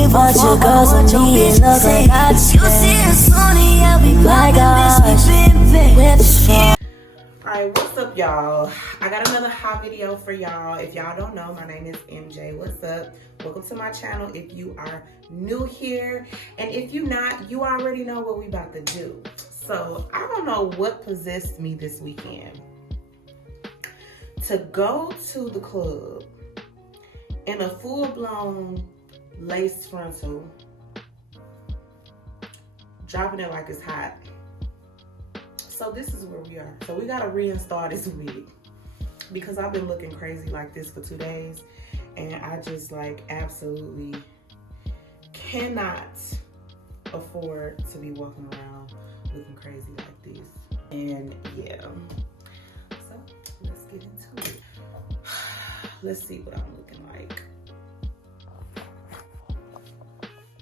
give a bunch of girls with me and look like I just my gosh, Alright, what's up, y'all? I got another hot video for y'all. If y'all don't know, my name is MJ. What's up? Welcome to my channel if you are new here. And if you're not, you already know what we about to do. So I don't know what possessed me this weekend to go to the club in a full-blown lace frontal, dropping it like it's hot. So this is where we are. So we gotta reinstall this wig because I've been looking crazy like this for 2 days, and I just like absolutely cannot afford to be walking around looking crazy like this. And yeah, so let's get into it. Let's see what I'm looking like.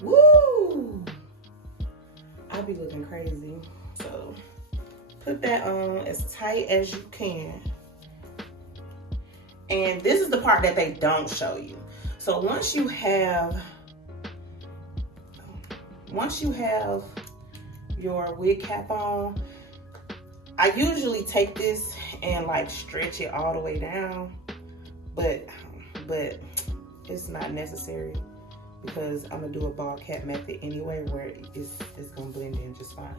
Woo! I be looking crazy. So put that on as tight as you can. And this is the part that they don't show you. So once you have your wig cap on, I usually take this and like stretch it all the way down, but it's not necessary because I'm gonna do a ball cap method anyway where it's gonna blend in just fine.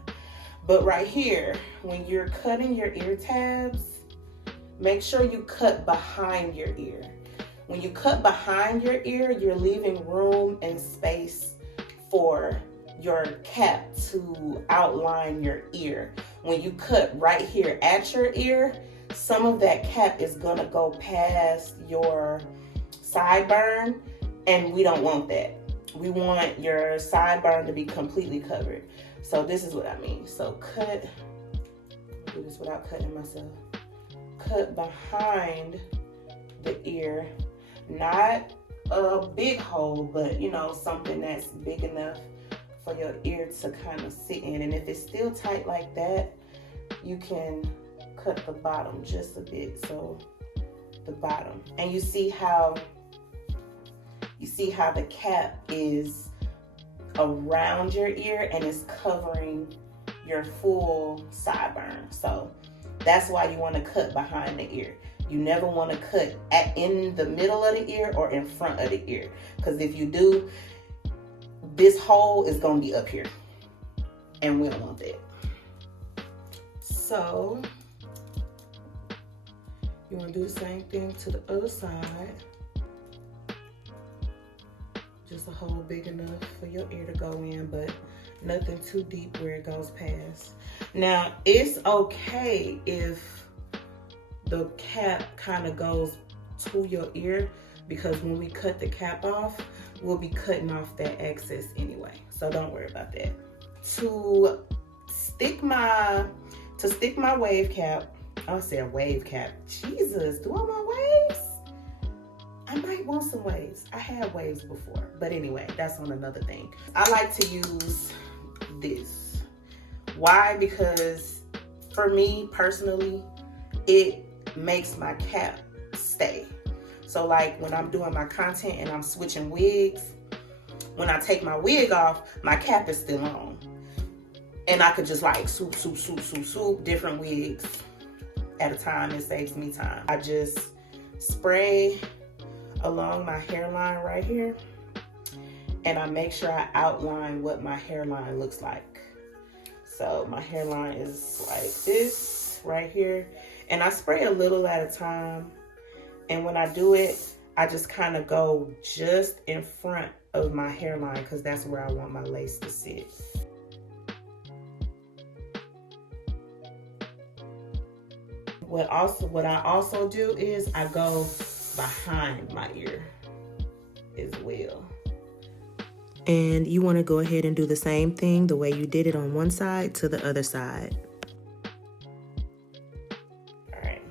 But right here, when you're cutting your ear tabs, make sure you cut behind your ear. When you cut behind your ear, you're leaving room and space for your cap to outline your ear. When you cut right here at your ear, some of that cap is gonna go past your sideburn, and we don't want that. We want your sideburn to be completely covered. So this is what I mean. So cut, do this without cutting myself. Cut behind the ear, not a big hole, but you know, something that's big enough for your ear to kind of sit in. And if it's still tight like that, you can cut the bottom just a bit. So the bottom, and you see how the cap is around your ear and it's covering your full sideburn. So that's why you want to cut behind the ear. You never want to cut in the middle of the ear or in front of the ear, because if you do, this hole is going to be up here and we don't want that. So you want to do the same thing to the other side. Just a hole big enough for your ear to go in, but nothing too deep where it goes past. Now, it's okay if the cap kind of goes to your ear, because when we cut the cap off, we'll be cutting off that excess anyway. So don't worry about that. To stick my wave cap, I said wave cap. Jesus, do I want waves? I might want some waves. I had waves before, but anyway, that's on another thing. I like to use this. Why? Because for me personally, it makes my cap stay. So like when I'm doing my content and I'm switching wigs, when I take my wig off, my cap is still on. And I could just like swoop different wigs at a time. It saves me time. I just spray along my hairline right here, and I make sure I outline what my hairline looks like. So my hairline is like this right here, and I spray a little at a time. And when I do it, I just kind of go just in front of my hairline because that's where I want my lace to sit. What I also do is I go behind my ear as well. And you want to go ahead and do the same thing the way you did it on one side to the other side. All right.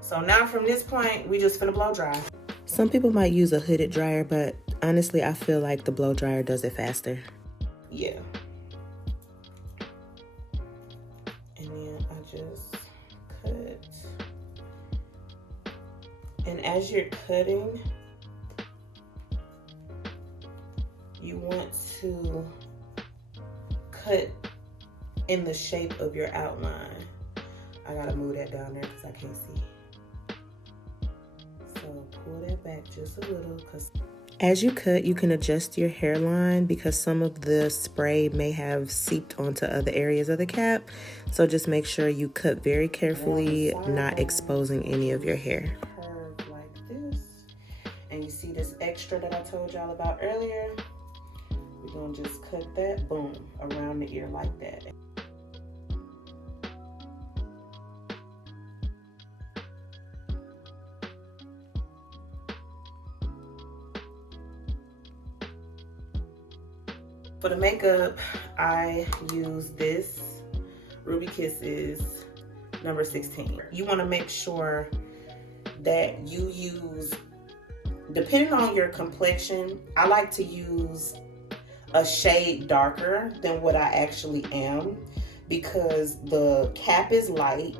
So now from this point, we just finna blow dry. Some people might use a hooded dryer, but honestly, I feel like the blow dryer does it faster. Yeah. And then I just cut. And as you're cutting, you want to cut in the shape of your outline. I gotta move that down there because I can't see. So pull that back just a little. As you cut, you can adjust your hairline because some of the spray may have seeped onto other areas of the cap. So just make sure you cut very carefully, not exposing any of your hair. Curve like this. And you see this extra that I told y'all about earlier? We're gonna just cut that, boom, around the ear like that. For the makeup, I use this Ruby Kisses number 16. You want to make sure that you use, depending on your complexion, I like to use a shade darker than what I actually am because the cap is light,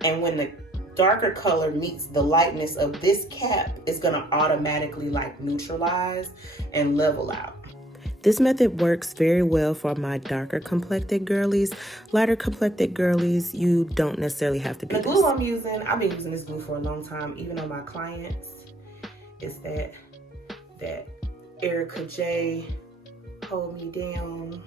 and when the darker color meets the lightness of this cap, it's gonna automatically like neutralize and level out. This method works very well for my darker complected girlies. Lighter complected girlies, you don't necessarily have to do this. The glue I'm using, I've been using this glue for a long time, even on my clients. It's that Erica J Hold Me Down.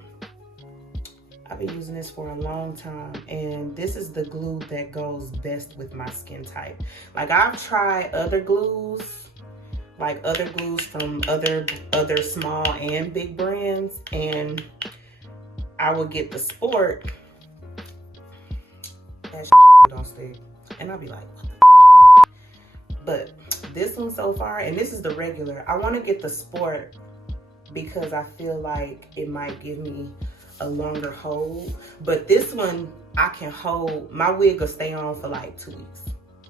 I've been using this for a long time, and this is the glue that goes best with my skin type. Like, I've tried other glues, like other glues from other small and big brands, and I would get the Sport, that don't stick, and I'll be like, what the? But this one so far, and this is the regular, I want to get the Sport because I feel like it might give me a longer hold. But this one, I can hold, my wig will stay on for like 2 weeks,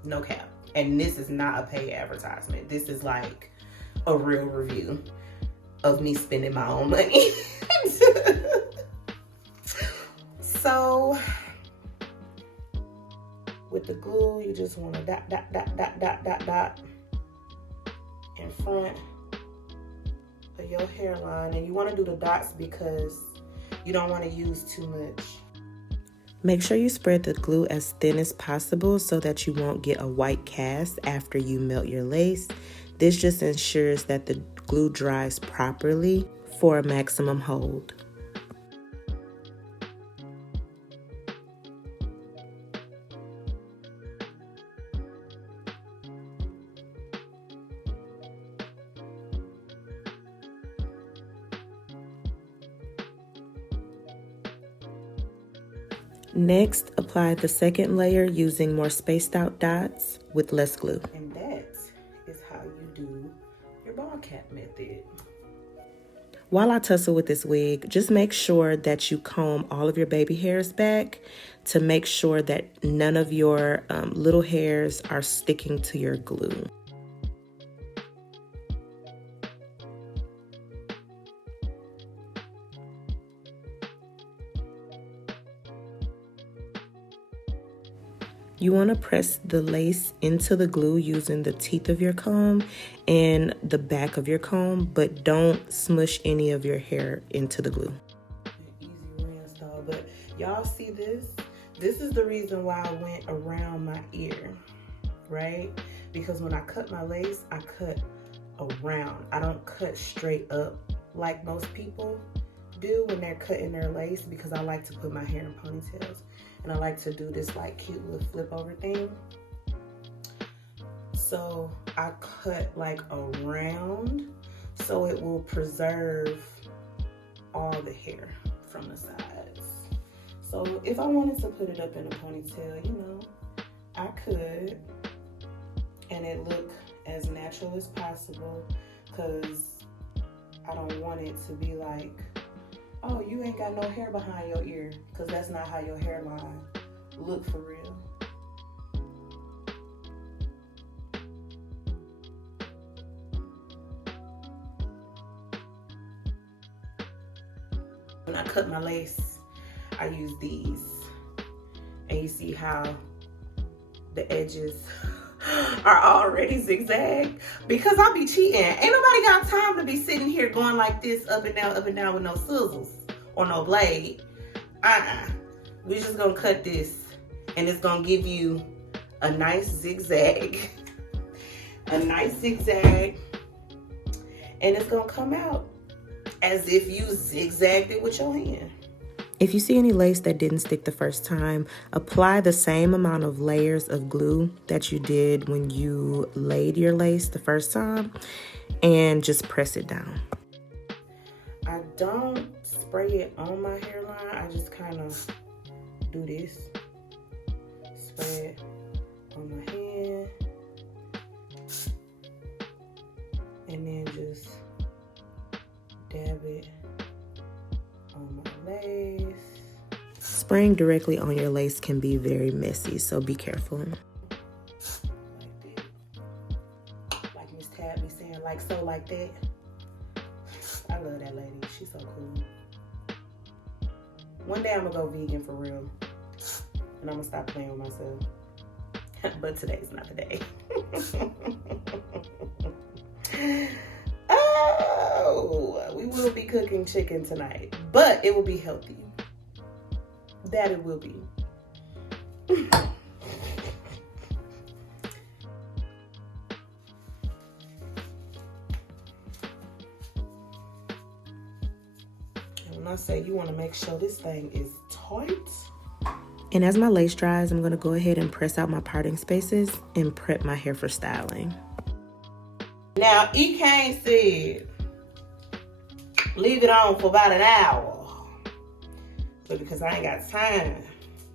no cap. And this is not a paid advertisement. This is like a real review of me spending my own money. So with the glue, you just want to dot, dot, dot, dot, dot, dot, dot in front of your hairline. And you want to do the dots because you don't want to use too much. Make sure you spread the glue as thin as possible so that you won't get a white cast after you melt your lace. This just ensures that the glue dries properly for a maximum hold. Next, apply the second layer using more spaced out dots with less glue. And that is how you do your ball cap method. While I tussle with this wig, just make sure that you comb all of your baby hairs back to make sure that none of your little hairs are sticking to your glue. You want to press the lace into the glue using the teeth of your comb and the back of your comb, but don't smush any of your hair into the glue. Easy reinstall, but y'all see this? This is the reason why I went around my ear, right? Because when I cut my lace, I cut around. I don't cut straight up like most people do when they're cutting their lace, because I like to put my hair in ponytails. And I like to do this like cute little flip over thing. So I cut like around so it will preserve all the hair from the sides. So if I wanted to put it up in a ponytail, you know, I could, and it look as natural as possible, because I don't want it to be like, oh, you ain't got no hair behind your ear, because that's not how your hairline look for real. When I cut my lace, I use these, and you see how the edges are already zigzag because I be cheating. Ain't nobody got time to be sitting here going like this up and down with no scissors or no blade. We just gonna cut this and it's gonna give you a nice zigzag. A nice zigzag. And it's gonna come out as if you zigzagged it with your hand. If you see any lace that didn't stick the first time, apply the same amount of layers of glue that you did when you laid your lace the first time and just press it down. I don't spray it on my hairline. I just kind of do this. Spray it on my hand. And then just dab it on my lace. Spraying directly on your lace can be very messy, so be careful. Like this. Like Miss Tab be saying, like so, like that. I love that lady. She's so cool. One day I'm gonna go vegan for real. And I'm gonna stop playing with myself. But today's not the day. Oh, we will be cooking chicken tonight, but it will be healthy. That it will be. And when I say you want to make sure this thing is tight. And as my lace dries, I'm going to go ahead and press out my parting spaces and prep my hair for styling. Now, E-Kane said, leave it on for about an hour. But because I ain't got time,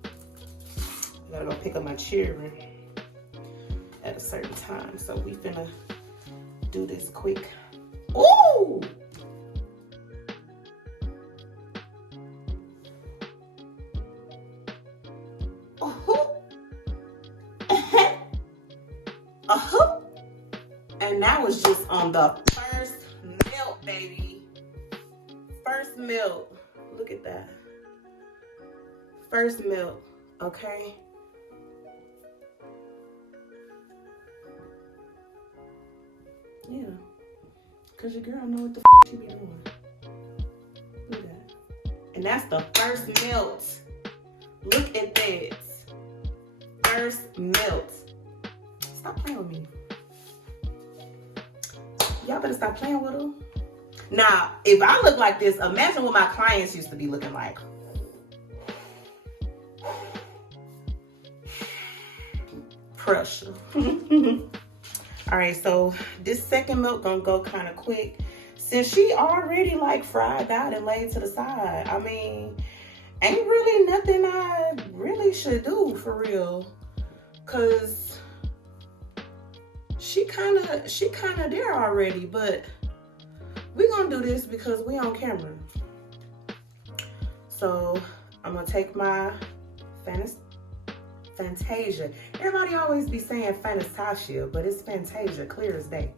I gotta go pick up my children at a certain time. So we finna do this quick. Ooh! And that was just on the first melt, baby. First melt. Look at that. First melt, okay? Yeah. Because your girl know what the she be doing. Look at that. And that's the first melt. Look at that. First melt. Stop playing with me. Y'all better stop playing with her. Now, if I look like this, imagine what my clients used to be looking like. Pressure. All right, so this second milk gonna go kind of quick. Since she already like fried out and laid to the side, I mean, ain't really nothing I really should do for real. Cause she kind of there already, but we gonna do this because we on camera. So I'm gonna take my Fantasia. Everybody always be saying Fantasia, but it's Fantasia, clear as day.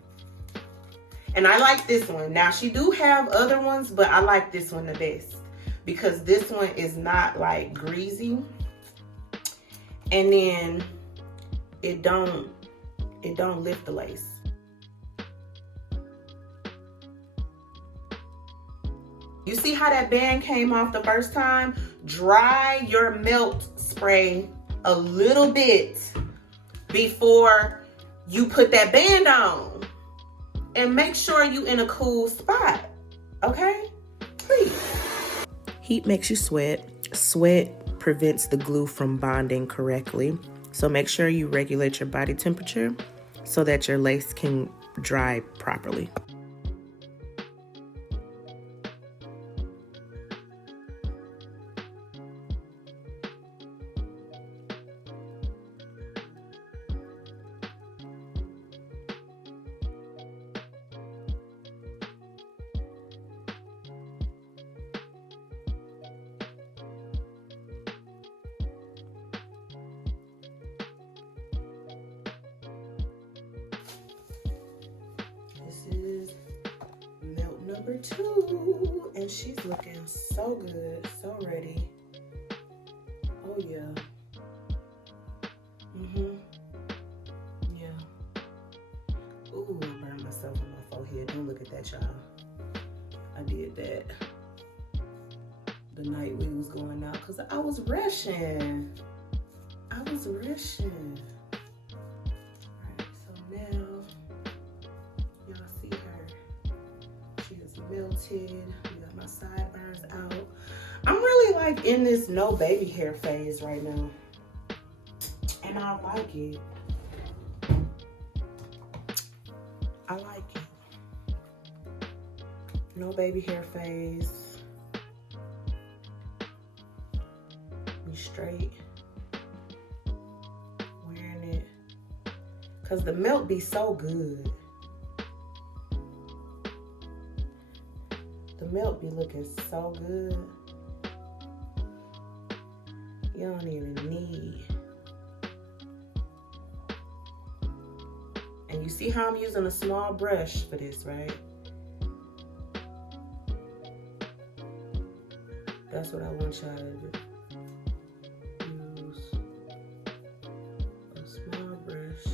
And I like this one. Now she do have other ones, but I like this one the best because this one is not like greasy. And then it don't lift the lace. You see how that band came off the first time? Dry your melt spray a little bit before you put that band on. And make sure you in a cool spot, okay? Please. Heat makes you sweat. Sweat prevents the glue from bonding correctly. So make sure you regulate your body temperature so that your lace can dry properly. Number 2, and she's looking so good, so ready. Oh yeah. Yeah. did that, y'all. I did that the night we was going out because I was rushing. Alright, so now y'all see her. She is melted. We got my sideburns out. I'm really like in this no baby hair phase right now. And I like it. I like it. No baby hair phase. We straight. Wearing it. Cause the melt be so good. The melt be looking so good. You don't even need. And you see how I'm using a small brush for this, right? That's what I want y'all to do. Use a small brush.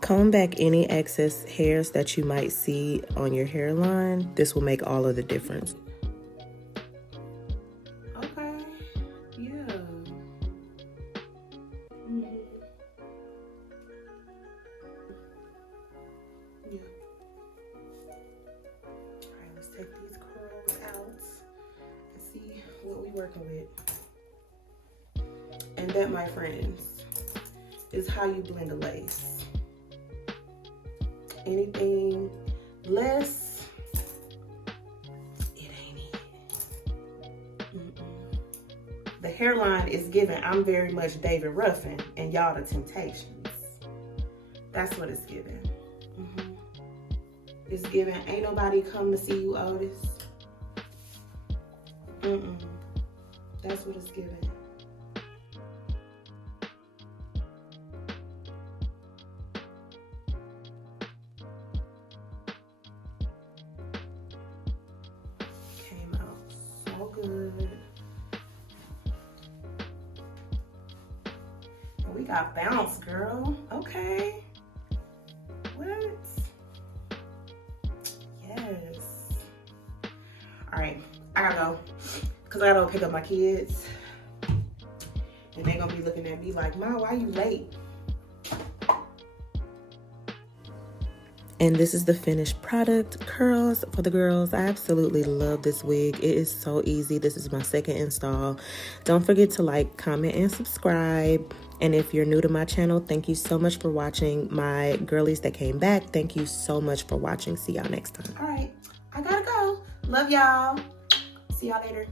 Comb back any excess hairs that you might see on your hairline. This will make all of the difference. Okay, yeah. Yeah. Alright, let's take these curls out and see what we're working with. And that, my friends, is how you blend a lace. Anything less, it ain't it. The hairline is giving, I'm very much David Ruffin and y'all the Temptations. That's what it's giving. It's giving, ain't nobody come to see you, Otis. That's what it's giving. Came out so good. And we got bounce, girl. Okay. What? Yes. All right, I gotta go because I gotta go pick up my kids and they're gonna be looking at me like, Ma, why you late? And this is the finished product. Curls for the girls. I absolutely love this wig. It is so easy. This is my second install. Don't forget to like, comment, and subscribe. And if you're new to my channel, thank you so much for watching. My girlies that came back, thank you so much for watching. See y'all next time. All right, I gotta go. Love y'all. See y'all later.